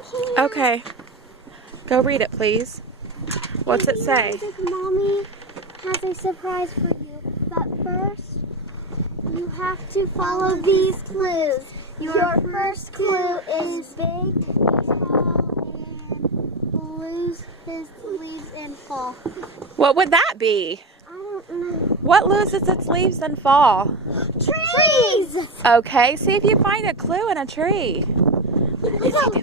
I can't. Okay. Go read it, please. What's it say? Mommy has a surprise for you, but first you have to follow these clues. Your first clue is big, tall, and lose his leaves and fall. What would that be? I don't know. What loses its leaves and fall? Trees! Okay, see if you find a clue in a tree. Look out.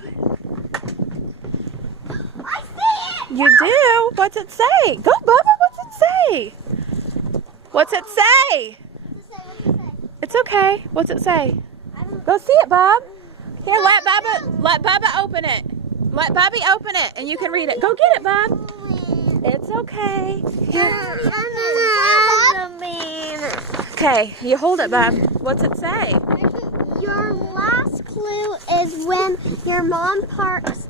I see it! You do? What's it say? Go, Bubba, what's it say? What's it say? It's okay. What's it say? Go see it, Bub. Here, let Bubba open it. Let Bubby open it, and you can read it. Go get it, Bub. It's okay. Here. Okay, you hold it, Bub. What's it say? Your last clue is when your mom parks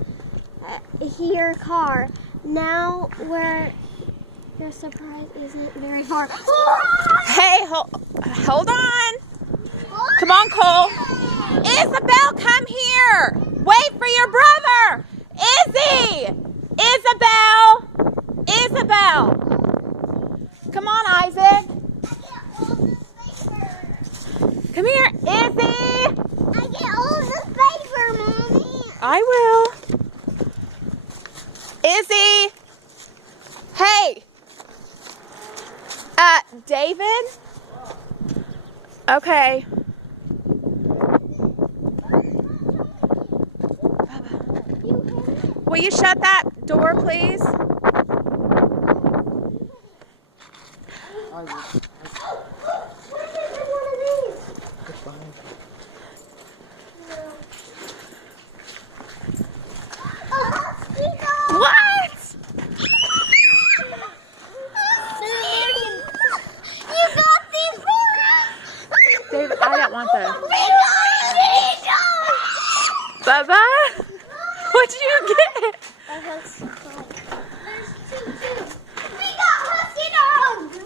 your car. Now where your surprise isn't very far. Hey, hold on. Come on, Cole. Isabel, come here. Wait for your brother. Izzy. Isabel. Isabel. Come on, Isaac. Come here, Izzy. I get all the paper, Mommy. I will. Izzy. Hey. David? Okay. Will you shut that door, please? What? You got these for David, I don't want those. us. Bubba? What'd you get? A husky dog. There's two. We got husky dogs.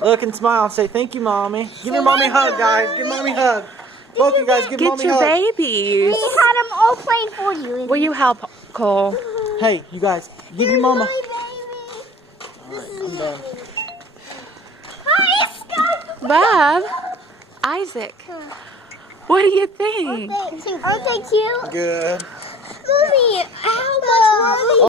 Look and smile. Say thank you, Mommy. Give your mommy a hug, guys. Give mommy a hug. Both you guys give Get mommy a your hug. babies. We had them all playing for you. Will you help, Cole? Hey, you guys. Give your mama. Baby. Alright, I'm done. Hi, Scott. Bub? Isaac? What do you think? Oh, thank you. Good. Mommy, how much were these?